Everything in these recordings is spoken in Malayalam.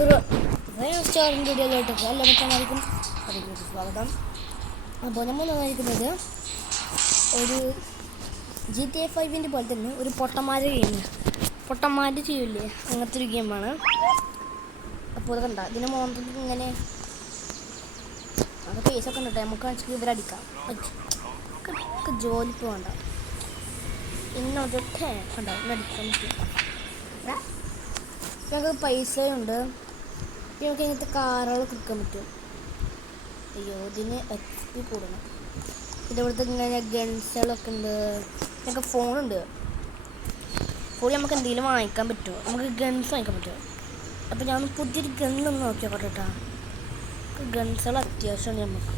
ഒരു റെസ്റ്റോറൻറ്റ് വീഡിയോയിലോട്ട് എല്ലാ മച്ചന്മാർക്കും സ്വാഗതം. അപ്പോൾ നമ്മൾ വന്നിരിക്കുന്നത് ഒരു GTA 5 പോലെ തന്നെ ഒരു പൊട്ടന്മാരുടെ ഗെയിം, പൊട്ടന്മാരുടെ ചെയ്യില്ലേ അങ്ങനത്തെ ഒരു ഗെയിമാണ്. അപ്പോൾ അത് കണ്ട ഇതിൻ്റെ മോന്തത്തിൽ ഇങ്ങനെ അത് പേസൊക്കെ ഉണ്ട്. നമുക്ക് വെച്ചാൽ ഇവരടിക്കാം. ജോലിക്ക് വേണ്ട ഇന്നൊക്കെ കണ്ട ഇന്നടിക്കാൻ പറ്റും. ഞങ്ങൾക്ക് പൈസയുണ്ട്. നമുക്ക് ഇങ്ങനത്തെ കാറുകളൊക്കെ എടുക്കാൻ പറ്റും. അയ്യോ ഇതിന് HP കൂടണം. ഇതേപോലത്തെ ഇങ്ങനെ ഗൺസുകളൊക്കെ ഉണ്ട്. ഞങ്ങൾക്ക് ഫോണുണ്ട്. ഫോൺ നമുക്ക് എന്തെങ്കിലും വാങ്ങിക്കാൻ പറ്റുമോ? നമുക്ക് ഗൺസ് വാങ്ങിക്കാൻ പറ്റുമോ? അപ്പോൾ ഞാൻ പുതിയൊരു ഗണ്ണൊന്ന് നോക്കിയാൽ കേട്ടോ. ഗൺസുകൾ അത്യാവശ്യമാണ് നമുക്ക്.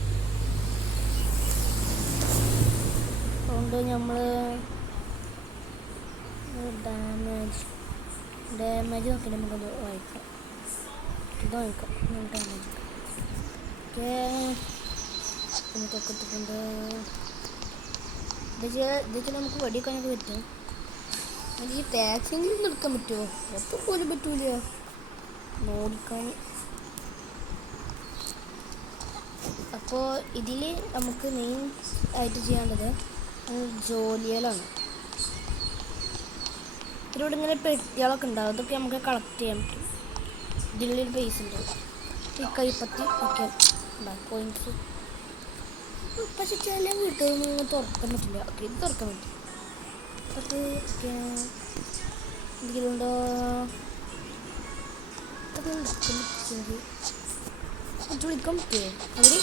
അതുകൊണ്ട് നമ്മൾ ഡാമേജ് നോക്കി നമുക്കത് വാങ്ങിക്കാം. ഇത് വാങ്ങിക്കാം. ഡാമേജ് ഓക്കെ നമുക്കൊക്കെ ഇട്ടിട്ടുണ്ട്. ഇത് നമുക്ക് വെടിക്കാനൊക്കെ പറ്റും. ഈ ടാക്സിങ്ങിൽ നിന്ന് എടുക്കാൻ പറ്റുമോ? എപ്പോൾ പോലും പറ്റൂല നോക്കാൻ. അപ്പോൾ ഇതിൽ നമുക്ക് മെയിൻ ആയിട്ട് ചെയ്യാനുള്ളത് ജോലികളാണ്. ഇതിലൂടെ ഇങ്ങനെ പെട്ടികളൊക്കെ ഉണ്ടാവും. അതൊക്കെ നമുക്ക് കളക്ട് ചെയ്യാൻ പറ്റും. ഇതിലൊരു പൈസ ഉണ്ട്. ഈ കൈപ്പത്തി ഒക്കെ ഉണ്ടാവും കോയിൻസ്. പക്ഷെ ചില വീട്ടിൽ തുറക്കാൻ പറ്റില്ല. ഓക്കെ ഇത് തുറക്കാൻ പറ്റും. അത് എന്തെങ്കിലുണ്ടോ? കുറച്ച് വിളിക്കാൻ പറ്റുമോ? അവിടെ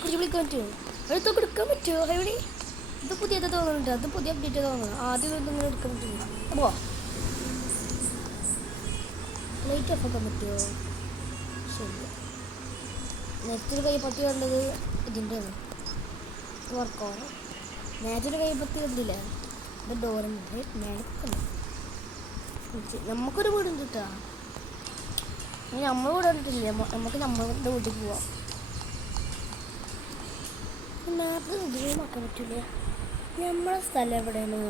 കുറച്ച് വിളിക്കാൻ പറ്റുമോ? അടുത്തൊക്കെ എടുക്കാൻ പറ്റുമോ? അവിടെ ഇത് പുതിയത് തോന്നുന്നുണ്ട്. അത് പുതിയ അപ്ഡേറ്റ് തോന്നുന്നു. ആദ്യം ഇങ്ങനെ എടുക്കാൻ പറ്റില്ല. അപ്പോൾ ലൈറ്റ് ഓഫ് ആക്കാൻ പറ്റുമോ? ശരി. നെറ്റൊരു കൈപ്പത്തി കണ്ടത് ഇതിൻ്റെ വർക്കാണ്. നേരത്തെ കൈപ്പത്തി കണ്ടില്ല. ഇത് ഡോറുണ്ട്. നേരത്തെ നമുക്കൊരു വീടുണ്ട് കേട്ടോ. നമ്മൾ വീട് കണ്ടിട്ടില്ലേ? നമുക്ക് നമ്മളുടെ വീട്ടിൽ പോവാം. മാപ്പ് നോക്കാൻ പറ്റില്ല. നമ്മളെ സ്ഥലം എവിടെയാണ്?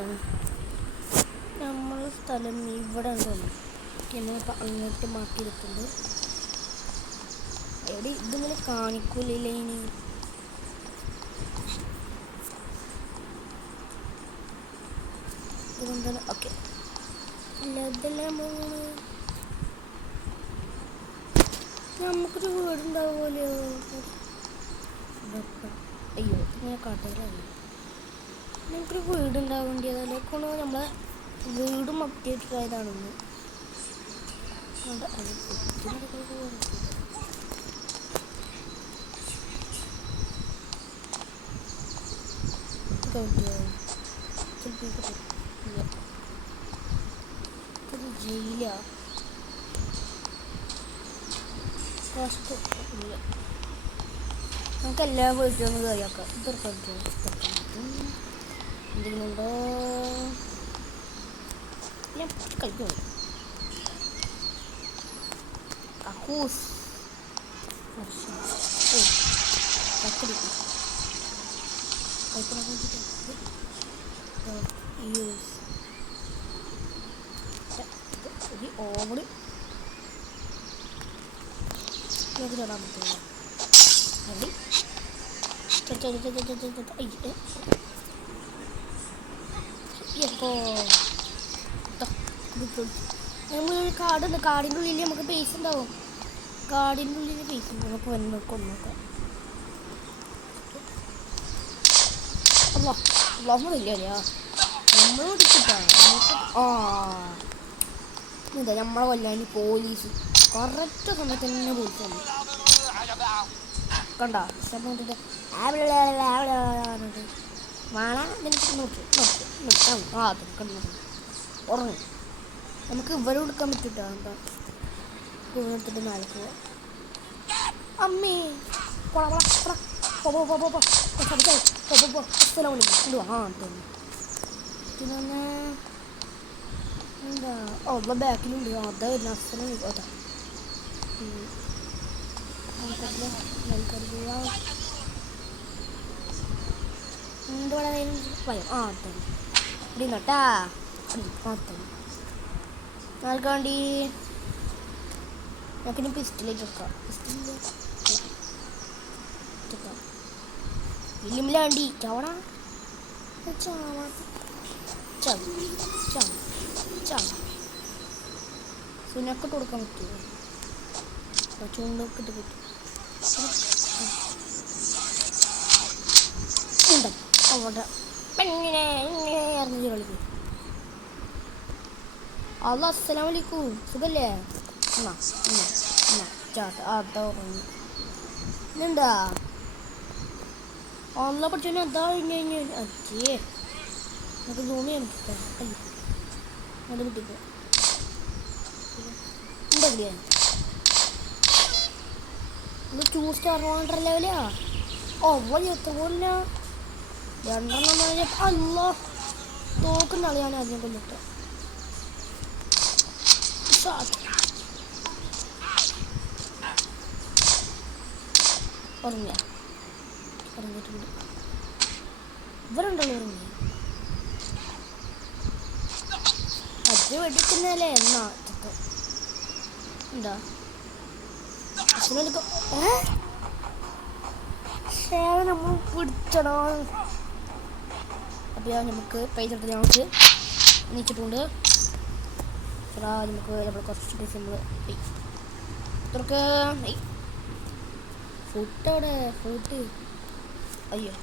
നമ്മളെ സ്ഥലം ഇവിടെ തോന്നുന്നു. നമ്മളിപ്പോൾ അങ്ങോട്ട് മാറ്റിയെടുക്കുന്നുണ്ട്. എവിടെ ഇതിങ്ങനെ കാണിക്കൂലേ? ഇനി ഇതെന്താണ്? ഓക്കെ ഇതെല്ലാം നമുക്കൊരു വീടുണ്ടാവുമല്ലോ. അയ്യോ ഇങ്ങനെ കാട്ടുകളാണ്. നമുക്കൊരു വീടുണ്ടാവേണ്ടിയതല്ലേ കൊണ്ട് നമ്മളെ വീടും അപ്ഡേറ്റ് ആയതാണെന്ന്. ജയിലാ നമുക്ക് എല്ലാ വീട്ടിലൊന്നും കയറിയാക്കാം. ഇതൊക്കെ എന്തെങ്കിലുണ്ടോ? ഞാൻ കളിക്കുന്നു. കക്കൂസ് ഓവറ് തൊടാൻ പറ്റില്ല. നമ്മളൊരു കാടുണ്ട്. കാടിൻ്റെ ഉള്ളിൽ നമുക്ക് പൈസ ഉണ്ടാവും. കാടിൻ്റെ ഉള്ളിൽ പൈസ ഉണ്ട്. നമുക്ക് വന്ന് കൊണ്ടുനോക്കാം. ഇല്ല നമ്മൾ ഓടിച്ചിട്ടാണ് എന്താ നമ്മളെ കൊല്ലാൻ പോലീസ് കറക്റ്റ് സമയത്ത് തന്നെ പോലീസ് വന്നു. കണ്ടോ ഉറങ്ങി. നമുക്ക് ഇവരെ കൊടുക്കാൻ പറ്റൂട്ടോ. എന്താ എടുത്തിട്ട് നാളെ പോവാം. അമ്മേ പിന്നെ എന്താ ഉള്ള ബാക്കിലുണ്ട്. അതാ വരുന്ന അസ്ഥലം. അതാ എന്തുകൂടെ ഭയം. തന്നെ ഇടിന്നോട്ടാ. തന്നെ ആർക്ക് വേണ്ടി നമുക്കിനി പിസ്റ്റലേക്ക് വെക്കാം. പിസ്റ്റലില്ല ഇല്ലിമില്ലാണ്ടി ചവടാ സുനക്കിട്ട് കൊടുക്കാൻ പറ്റുമോ? ചൂണ്ടൊക്കെ ഇട്ട് പറ്റും. അവിടെ ഇങ്ങനെ ഇറങ്ങി കളിക്കും. അല്ല അസ്സലാമു അലൈക്കും, സുഖല്ലേ? ഇതെന്താ അല്ല പഠിച്ചോനെ എന്താ കഴിഞ്ഞ് അച്ഛേ നമുക്ക് സൂം ചെയ്യാൻ പറ്റില്ല. അത് കിട്ടിപ്പോ ഉണ്ടല്ലേ ഇത് 2 സ്റ്റാർ 100 ലെവലാ. എത്ര പോലില്ല 2 അല്ല തോക്കുന്ന ആൾ ഞാൻ ആദ്യം കൊണ്ടിട്ട് ഉറങ്ങിയ ഉറങ്ങിയിട്ടുണ്ട്. ഇവരുണ്ടല്ലോ ഉറങ്ങി അത് വെടിക്കുന്നല്ലേ എന്നാ എന്താ നമ്മൾ പിടിച്ചടാ. അപ്പോൾ നമുക്ക് പൈസ എടുത്ത് ഞങ്ങൾക്ക് നീച്ചിട്ടുണ്ട്. നമുക്ക് നമ്മൾ കുറച്ച് പൈസ നമ്മൾ ഇത്രക്ക് ഫുട്ടവിടെ ഫുട്ട് അയ്യോ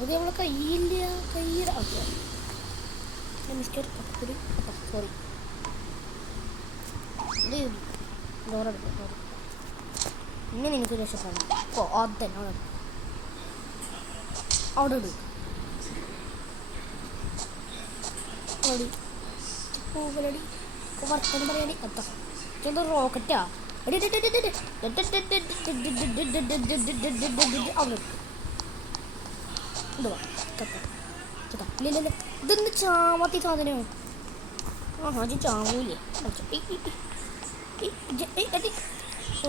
അത് നമ്മളെ കയ്യില്ല കയ്യിൽ ഓക്കെ മിസ്റ്റർ സോറി ഡോറെടുക്കും ഇങ്ങനെ എനിക്ക് രക്ഷപ്പെടണം. ഓ അതന്നെ അവിടെ ഇടും പൂവലടി വർത്തനം പറയാടി അത്ത ചെന്ത റോക്കറ്റാ ഇതൊന്ന് ചാവാത്തി സാധനമോ? ആ ചാവൂലേ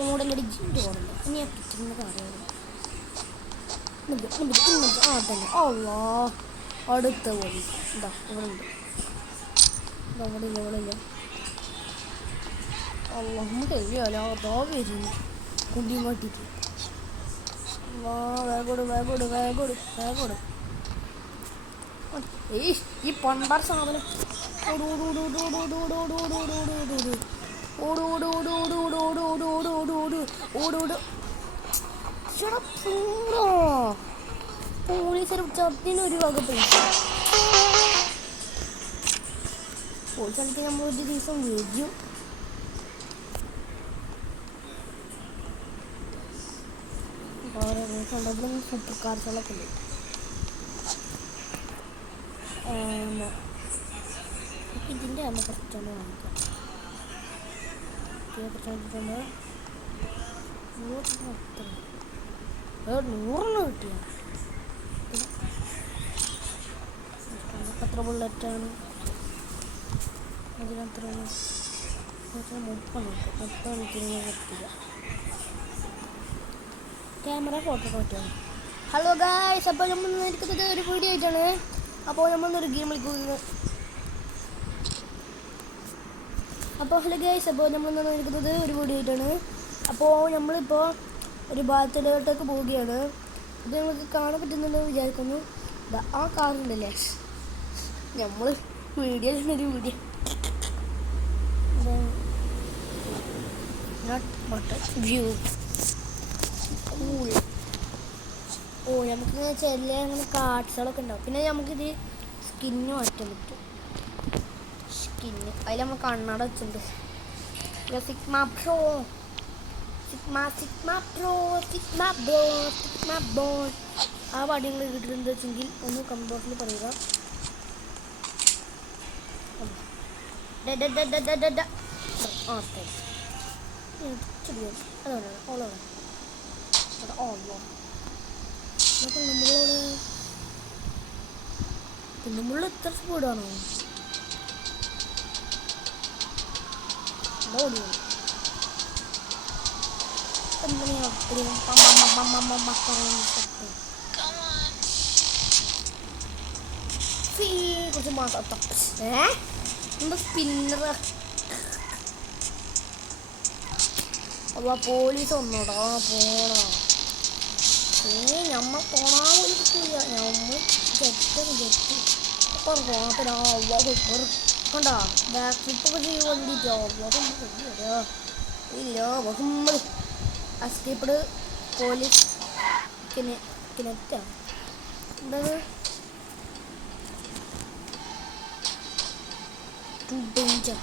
ഓടലടി ജിൻ്റെ ഓടല്ലേ ഇനി ആ കിച്ചണിൻ്റെ കാര്യം ആ തന്നെ അള്ളാ അടുത്ത പോലെ എന്താ ഇവിടെ ഉണ്ട് അവിടെ ഇല്ല ഇവിടെ ഇല്ല അള്ളാഹ് കഴിയാലോ അതാ വരുന്നു കുണ്ടിയും കാട്ടിട്ട് വേഗോട് ഈ പണ്ടാർ സാധനം പോലീസൊരു ചത്തിനൊരു വക പൈസ പോലീസാണെങ്കിൽ നമ്മൾ ഒരു ദിവസം വരും. സൂപ്പർ കാർസുകളൊക്കെ ഉണ്ട്. ഇതിൻ്റെ നമ്മൾ കുറച്ചുകൊണ്ട് വാങ്ങിക്കാം. കുറച്ചുകൊണ്ട് 100 കിട്ടിയ എത്ര ബുള്ളറ്റാണ് അതിനെത്ര 30 കിട്ടില്ല. ക്യാമറ ഫോട്ടോ പറ്റുകയാണ്. ഹലോ ഗായ്സ്, അപ്പോൾ നമ്മൾ നിൽക്കുന്നത് ഒരു വീഡിയോ ആയിട്ടാണ്. അപ്പോൾ നമ്മളൊരു ഗെയിം കളിക്കുന്നത്. ഹലോ ഗായ്സ്, അപ്പോൾ നമ്മൾ നിൽക്കുന്നത് ഒരു വീഡിയോ ആയിട്ടാണ്. അപ്പോൾ നമ്മളിപ്പോൾ ഒരു ഭാഗത്തിലോട്ടേക്ക് പോവുകയാണ്. ഇത് നമുക്ക് കാണാൻ പറ്റുന്നുണ്ടെന്ന് വിചാരിക്കുന്നു. ആ കാറുണ്ടല്ലേ നമ്മൾ വീഡിയോ ഒരു വീഡിയോ വ്യൂ നമുക്ക് ചെറിയ അങ്ങനെ കാർഡ്സുകളൊക്കെ ഉണ്ടാവും. പിന്നെ നമുക്കിത് സ്കിന്ന് മാറ്റാൻ പറ്റും. സ്കിന്ന് അതിൽ നമ്മൾ കണ്ണട വെച്ചിട്ടുണ്ട്. സിഗ്മ പ്രോ ആ പാടികൾ കിട്ടുന്നത് വെച്ചെങ്കിൽ ഒന്ന് കമ്പോട്ടിൽ പറയുക. നമ്മളോട് എത്ര സ്പീഡാണോ കുറച്ച് മാസം എന്താ സ്പിന്നർ? അല്ല പോലീസ് ഒന്നോടാ പോണോ? ഞമ്മ പോണാ പോലും കിട്ടില്ല. ഞമ്മ ജെറ്റ് പോണത്തിനാ കണ്ട ബാക്ക് ട്രിപ്പൊക്കെ ചെയ്യാൻ വേണ്ടിട്ടോ ഇല്ല മുഹമ്മദ് എസ്കേപ്ഡ് പോലീസ് കിനറ്റാ എന്തത് ടു ഡേഞ്ചർ.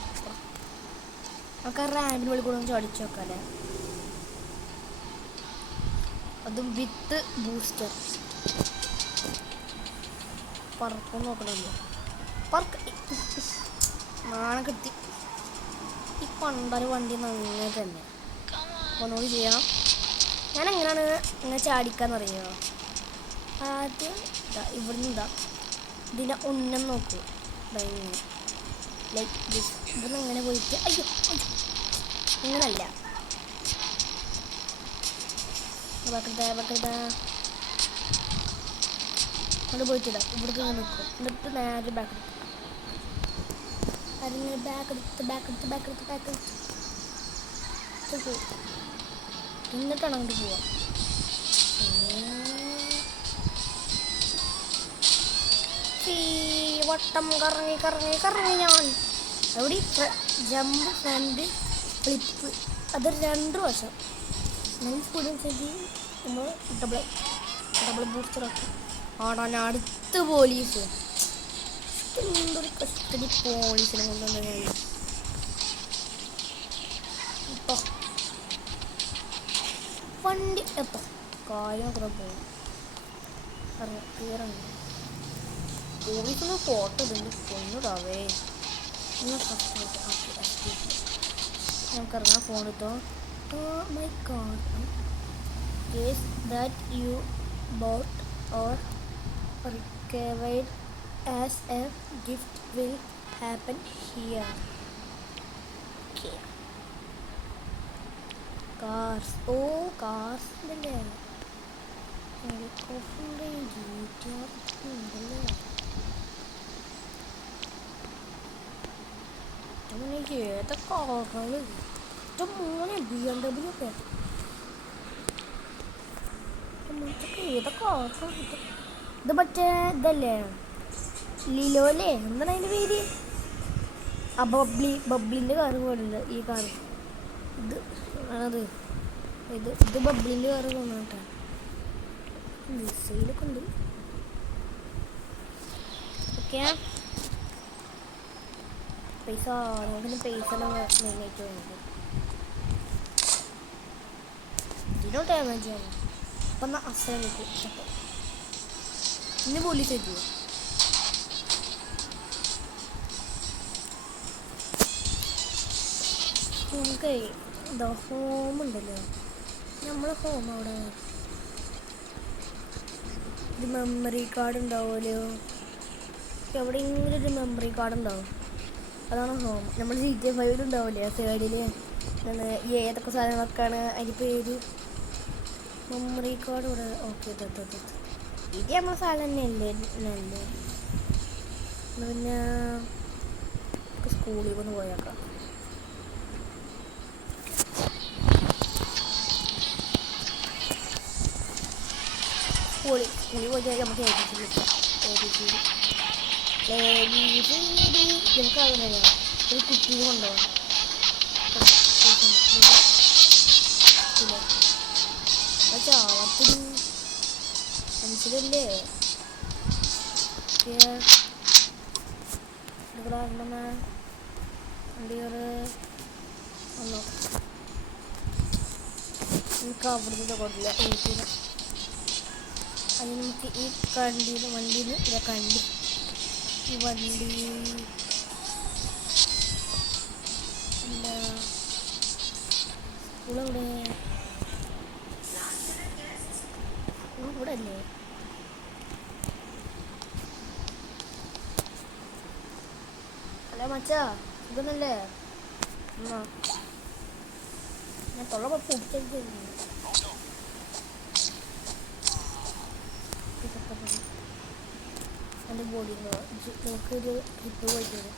നമുക്ക് ആ റാമ്പിന് വെളി കൂടെ ഒന്ന് ചടിച്ചു നോക്കാല്ലേ, അതും വിത്ത് ബൂസ്റ്റർ. പറക്കും നോക്കണല്ലോ, പറക്ക് നാണം കിട്ടി. ഈ പണ്ടൊരു വണ്ടി അങ്ങനെ തന്നെ ഒന്നുകൂടി ചെയ്യണം. ഞാൻ എങ്ങനെയാണ് ഇങ്ങനെ ചാടിക്കാന്നറിയോ? ആദ്യം ഇവിടുന്ന് ഇതിൻ്റെ ഉന്നം നോക്കൂ, ലൈക്ക് ദിസ്. ഇവിടുന്ന് അങ്ങനെ പോയിട്ട് അയ്യോ ഇങ്ങനല്ല, അത് പോയിട്ടില്ല. ഇവിടേക്ക് ഇങ്ങനെ നിൽക്കും, എന്നിട്ട് നേരെ ബാക്ക് അതിങ്ങനെ ബാക്ക് എടുത്ത് എന്നിട്ടാണ് അങ്ങോട്ട് പോവാം. വട്ടം കറങ്ങി ഞാൻ എവിടെ ജമ്പ് ഫ്രണ്ട് ഫ്ലിപ്പ്, അത് 2 വശം. നമ്മൾ സ്പീഡ് നമ്മൾ ഡബിൾ ബൂസ്റ്ററാക്കി ആടാൻ. അടുത്ത് പോലീസ്, എന്തൊരു കസ്റ്റഡി പോലീസിനെ കൊണ്ടുവന്ന ഇപ്പൊ വണ്ടി എപ്പോ കാര്യം കൂടെ പോകും. ക്ലിയറുണ്ട്. പോലീസൊന്ന് ഫോട്ടോ ഇതുണ്ട് കൊന്നിടാവേ. നമുക്കിറങ്ങാം. ഫോൺ എടുത്തോ. My God, case that you boat or recovered as a gift will happen here. Okay. Cars. Oh, cars. ഹെലികോപ്റ്ററിൻ്റെ GTA ഉണ്ടല്ലേ. ഏതാ കാറുകൾ മോനെ? BMW ഒക്കെ ഏതാ കാറാണ് ഇത്? മറ്റേ ഇതല്ലേ ലിലോ അല്ലേ, എന്താണ് അതിൻ്റെ പേര്? ആ ബബ്ലിൻ്റെ കാറ് പോലുണ്ട് ഈ കാറ്. ഇത് ആണത്, ഇത് ബബ്ലിൻ്റെ കാറ് തോന്നുന്നു കേട്ടോ. മിസൈലൊക്കെ ഉണ്ട്. ഓക്കെ, പൈസ നമുക്കിന് പൈസ മെയിനായിട്ട് വേണ്ടത്. ഇതിനോ ഡാമേജ് ആണ്. അപ്പം എന്നാൽ അസല കിട്ടും. അപ്പോൾ ഇന്ന് പോലീസ് എത്തിയോ? നമുക്ക് എന്താ ഹോം ഉണ്ടല്ലോ, നമ്മളെ ഹോം അവിടെ ഒരു മെമ്മറി കാർഡ് ഉണ്ടാവുമല്ലോ. എവിടെയെങ്കിലും ഒരു മെമ്മറി കാർഡ് ഉണ്ടാവും, അതാണ് ഹോം. നമ്മൾ GTA 5 ഉണ്ടാവില്ലേ ആ സൈഡിൽ ഏതൊക്കെ സാധനങ്ങളൊക്കെയാണ് അതിൻ്റെ പേര്. മെമ്മറി കാർഡ് ഇവിടെ. ഓക്കെ, ഇത് നമ്മളെ സാധനം തന്നെയല്ലേ നല്ലേ. പിന്നെ സ്കൂളിൽ ഒന്ന് പോയേക്കാം. സ്കൂളിൽ പോയി നമുക്ക് നമുക്ക് അറിയാം ഒരു കുട്ടീനെ കൊണ്ടുപോകാം. ചാവത്തിന് മനസ്സിലല്ലേ വണ്ടികള് ഒന്നോ നമുക്ക് അവിടുന്ന് കൊണ്ടില്ല എനിക്കില്ല. അത് നമുക്ക് ഈ വണ്ടിയിൽ ഇതാ കണ്ടി ഈ വണ്ടി എന്താ സ്കൂളെവിടെ? ഇവിടെ അല്ലേ? അല്ല മച്ചാ, ഇതൊന്നല്ലേ ഞാൻ തൊള്ള പൊടിച്ചു. എൻ്റെ ബോഡി നമുക്കൊരു ട്രിപ്പ് പോയിട്ട് വരും.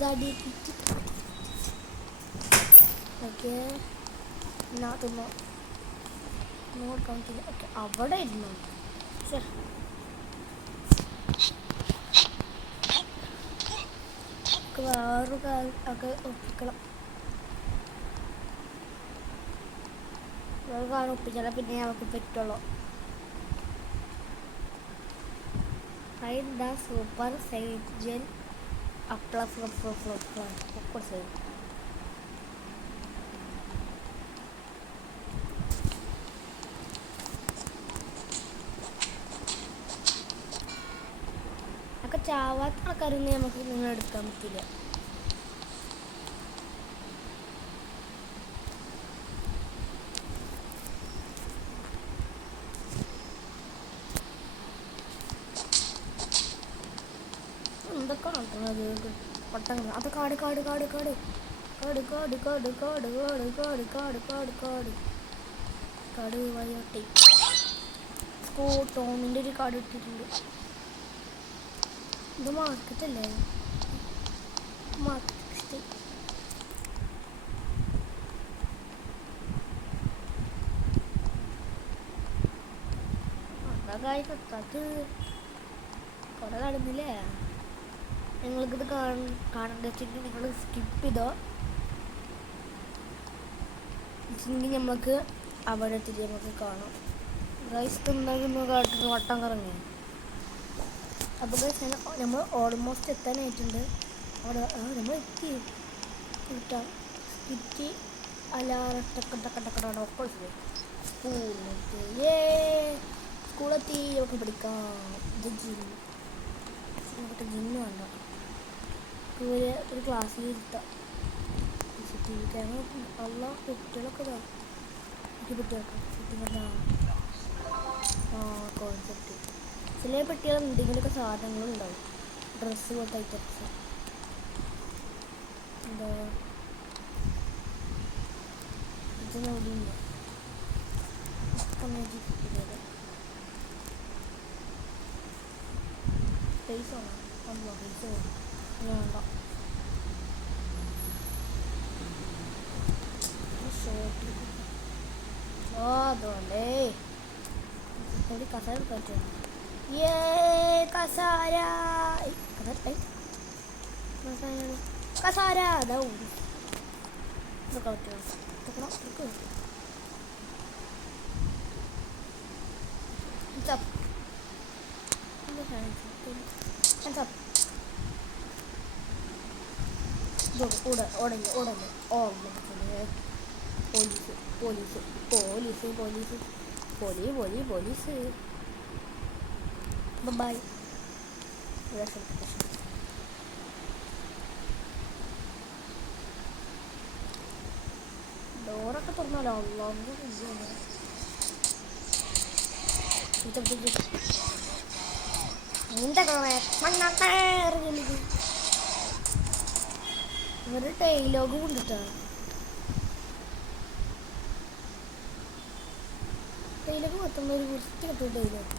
തടി കിട്ടി. ഓക്കെ തിന്നോ നോക്കാൻ പറ്റില്ല. ഓക്കെ അവിടെ ഇരുന്നു. വേറൊരു ഒക്കെ ഒപ്പിക്കണം. വേറെ കാര്യം ഒപ്പിച്ചാൽ പിന്നെ നമുക്ക് പറ്റുള്ളൂ. Find the super saiyan upload ഒക്കെ ചാവാത്ത ആൾക്കാരൊന്നും നമുക്ക് നിങ്ങൾ എടുക്കാൻ പറ്റില്ല. എന്തൊക്കെ നടത്തുന്നത് പട്ടങ്ങൾ. അത് കാട് കാട് കാട് കാട് കാട് കാട് കാട് കാട് കാട് കാട് കാട് കാട് കാട് കാട് വയോട്ടി ടോമിൻ്റെ ഒരു കാട് ഇട്ടിട്ടുണ്ട്. ഇത് മാർക്കറ്റല്ലേ? മാർക്കറ്റ് അതായി കത്താത്ത് കുറെ നടന്നില്ലേ? നിങ്ങൾക്കിത് കാണേണ്ട വെച്ചിട്ട് നിങ്ങൾ സ്കിപ്പ് ചെയ്തോ വെച്ചെങ്കിൽ നമുക്ക് അവിടെ എത്തിയിട്ട് നമുക്ക് കാണാം. റൈസ് തിന്നാകുന്ന കാട്ടിന് വട്ടം കറങ്ങി. അപ്പോൾ നമ്മൾ ഓൾമോസ്റ്റ് എത്താനായിട്ടുണ്ട്. അവിടെ നമ്മൾ എത്തി കിട്ടാം. കിറ്റി അലാറട്ടക്കട്ടക്കട്ടക്കടൊക്കെ സ്കൂളിലേക്ക് സ്കൂളെത്തി. നമുക്ക് പഠിക്കാം. ഇത് ജിന്ന് വേണ്ട ഒരു ക്ലാസ്സിൽ ഇരുത്താം. CCTV ക്യാമറ ഉള്ള കുട്ടികളൊക്കെ ഇതാ. കുട്ടികൾക്ക് കോൺസെപ്റ്റ് ചില പെട്ടികൾ എന്തെങ്കിലുമൊക്കെ സാധനങ്ങളും ഉണ്ടാവും. ഡ്രസ്സ് പോലത്തെ ഐറ്റംസ് എന്താ ഇതിനോടിയുണ്ട്. പൈസ വേണം. പൈസ വേണ്ട. അതുകൊണ്ടേ കസാര പറ്റും. കസാര കസാര അതാവും ഇതൊക്കെ പറ്റുമോ? ഓടല്ലേ police police police police police bye. ഡോറൊക്കെ തുറന്നാലോ? ഇവര് ഡയലോഗ് കൊണ്ടിട്ടാ. ഡയലോഗ് മൊത്തം ഒരു വൃത്തി കിട്ടും. ഡയലോഗ്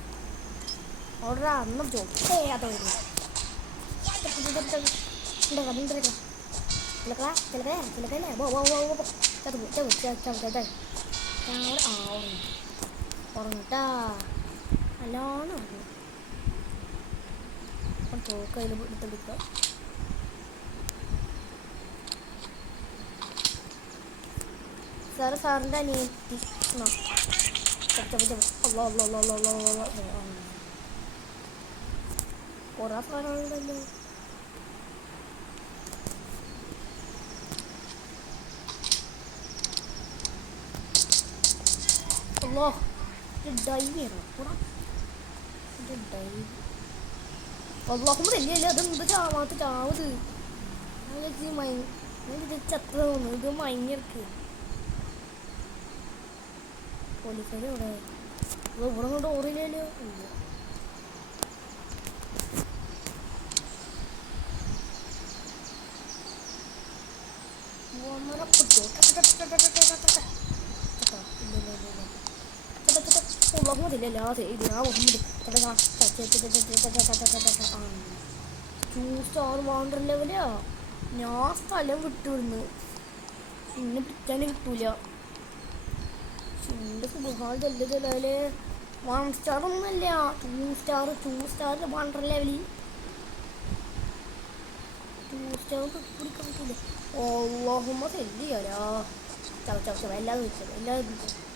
അവിടെ അന്ന് ചോട്ടേ അതോ ഉറങ്ങിട്ടാ നല്ലോണം തോക്കയിൽ എടുത്തെടുക്കുക. സാറിൻ്റെ അനിയത്തി കുറേ സാധനങ്ങളുണ്ടല്ലോ. അതെന്ത് ചാവാത്ത ചാവത് ചത്ര തോന്നുന്നു. ഇത് മഞ്ഞിറക്ക് പോലീസുകാർ ഇവിടെ ഇവിടെ കൊണ്ട് ഓറില്ലല്ലോ. ലെവലാ ഞാൻ സ്ഥലം വിട്ടുവിടുന്നു. ഇന്ന് പിടിക്കാൻ കിട്ടൂല. എൻ്റെ സുഖാലേ 1 സ്റ്റാർ ഒന്നുമല്ല, 2 സ്റ്റാർ 1 ലെവലിൽ 2 സ്റ്റാർ പിടിക്കാൻ പറ്റൂല. ഓഹുമ്മ ശരിയാരാ. ചവ എല്ലാതും ചെയ്യും.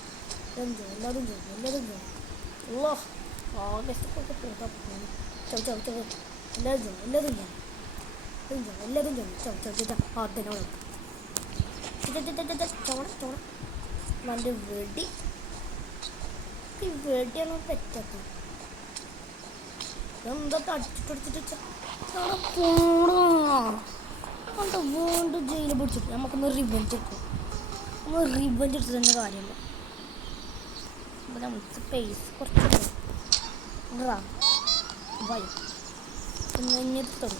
അല്ലോ ആകെസ്റ്റൊക്കെ പോതാ ചവ എല്ലാതും അതിനോട് ചോണ നല്ല വെടിയാണ് പറ്റത്ത്. എന്താ അടിച്ചിട്ട് പോണ വീണ്ടും ജയിലിൽ പിടിച്ചിട്ട് നമുക്കൊന്ന് റിവെഞ്ച് എടുക്കും. നമ്മൾ റിവെഞ്ച് എടുത്തത് തന്നെ കാര്യമുള്ളൂ. അപ്പോൾ നമ്മൾ സ്പേസ് കുറച്ച് വൈ നിർത്തും.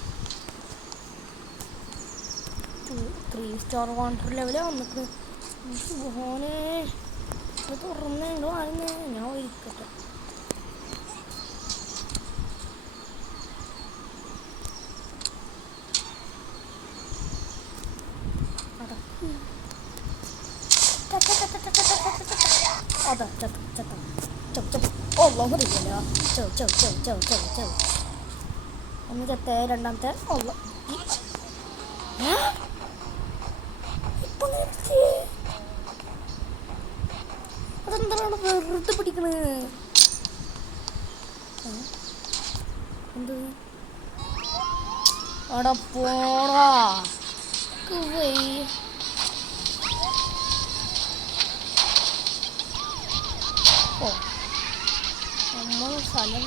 3 സ്റ്റാർ 1 ലെവല് വന്നിട്ട് സുഖോനെ തുറന്നോ ആയിരുന്നു. ഞാൻ ഇരിക്കട്ടെ. അതാ ഒന്ന് ചത്തേ. രണ്ടാമത്തെ അതെന്താണ് വെറുതെ പിടിക്കണേ? എന്ത് അവിടെ പോടാ നമ്മൾ സ്ഥലം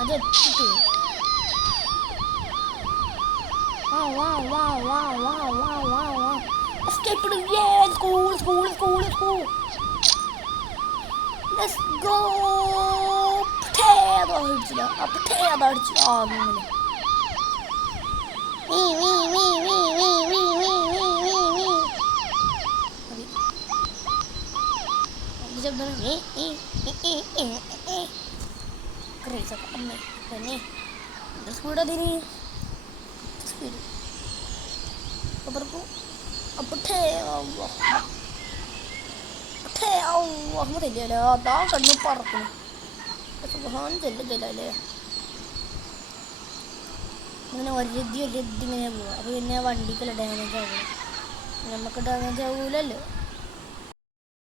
അതെത്തിട്ട് Let's go. അടിച്ചില്ല. അങ്ങനെ സ്പീഡതിന് സ്പീഡ് അഹമ്മദില്ലല്ലോ. അതാ കണ്ണു പറക്കുന്നു. സുഖാൻ ചെല്ലുന്നില്ലല്ലേ. ഇങ്ങനെ ഒരതി ഇങ്ങനെ പോവുക. അപ്പോൾ പിന്നെ വണ്ടിക്കുള്ള ഡാമേജ് ആവുക. നമുക്ക് ഡാമേജ് ആവൂലല്ലോ.